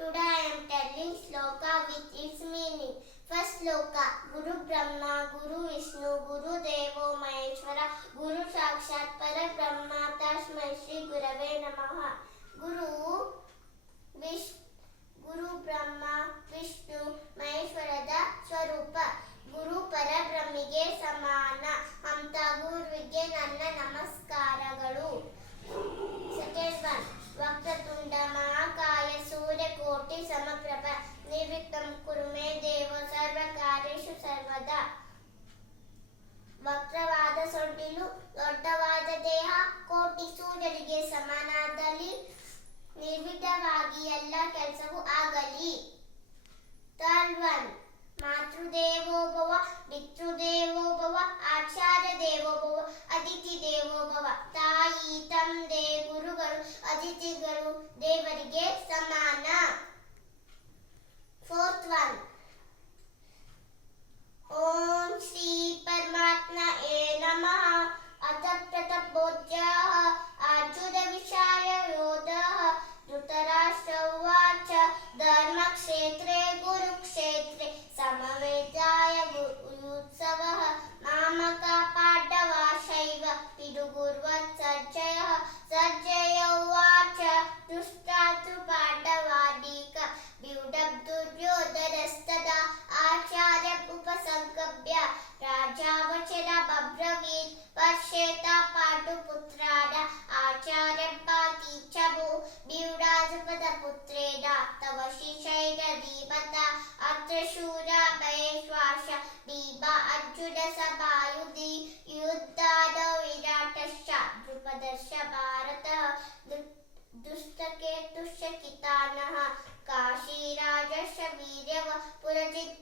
Today I am telling sloka with its meaning. First sloka. Guru Brahma, Guru Vishnu, Guru Devo Maheshwara, Guru Sakshat Parabrahma, Tasmai Shri Gurave Namaha. ಗುರು ಬ್ರಹ್ಮ ವಿಷ್ಣು ಮಹೇಶ್ವರದ ಸ್ವರೂಪ. ಗುರು ಪರಬ್ರಹ್ಮಿಗೆ ಸಮಾನ ಅಂತ ಗುರುವಿಗೆ ನನ್ನ ನಮಸ್ಕಾರಗಳು. Second one. ವಕ್ರತುಂಡ ಮಹಾಕಾಯ ಸೂರ್ಯಕೋಟಿ ಸಮಪ್ರಭ ನಿರ್ವಿಘ್ನಂ ಕುರು ಮೇ ದೇವ ಸರ್ವಕಾರ್ಯೇಷು ಸರ್ವದಾ. ವಕ್ರವಾದ ಸೊಂಡಿಲು ದೊಡ್ಡವಾದ ದೇಹ ಕೋಟಿ ಸೂರ್ಯರಿಗೆ ಸಮಾನಾದಲ್ಲಿ ನಿರ್ವಿಘ್ನವಾಗಿ ಎಲ್ಲ ಕೆಲಸವೂ ಆಗಲಿ. Third one. ಮಾತೃದೇವೋಭವ, ಪಿತೃದೇವೋಭವ, ಆಚಾರ್ಯ ದೇವೋಭವ, ಅತಿಥಿ ದೇವೋಭವ. ತಾಯಿ ತಂದೆ ಗುರುಗಳು ಅತಿಥಿಗಳು ದೇವರಿಗೆ ಸಮಾನ. Fourth one. ಓಂ ಶ್ರೀ ಪರಮಾತ್ಮನೇ ನಮಃ. ಅಥ ಪ್ರತಬೋಧ್ಯಾಃ ಅರ್ಜುನ ವಿಷಾಯ ಯೋಧಃ ಧೃತರಾಷ್ಟ್ರ ಉವಾಚ ಧರ್ಮಕ್ಷೇತ್ರೇ ಕುರುಕ್ಷೇತ್ರೇ ಸಮವೇತಾಯುತ್ಸವಃ ಮಾಮಕಾ ಪಾಂಡವಾಶ್ಚೈವ ಪಿತುರ್ಗುರ್ವತ್ ಸಂಜಯಃ. ಸಂಜಯ ಉವಾಚ ದುಷ್ಟಾಸ್ತು ಪಾಂಡವಾನೀಕ ವ್ಯೂಢಂ ದುರ್ಯೋಧನಸ್ತದಾ ಆಚಾರ್ಯಂ ಉಪಸಂಗಮ್ಯ ರಾಜಾವಚನಮಬ್ರವೀತ್ ಪಶ್ಯೇತ ಪಾಂಡುಪುತ್ರಾನ್ ಆಚಾರ್ಯಂ ಪಾತೀಚ್ಛಮು ವ್ಯೂಢಾಧಿಪತಿಪುತ್ರೇಣ ತವ ಶಿಷ್ಯೇಣ ಧೀಮತಾ ಅತ್ರ ಶೂರಾ ಮಹೇಶ್ವಾಸ ಭೀಮ ಅರ್ಜುನ ಸಮಾಯುಧಿ ಯುದ್ಧಾನ ವಿರಾಟಶ್ಚ ದ್ರುಪದಶ್ಚ ಭಾರತಃ ದುಷ್ಟಕೇತುಶ್ಚ ಕಿತಾನಃ ಕಾಶೀರಾಜಶ್ಚ ವೀರ್ಯವ ಪುರಜಿತ್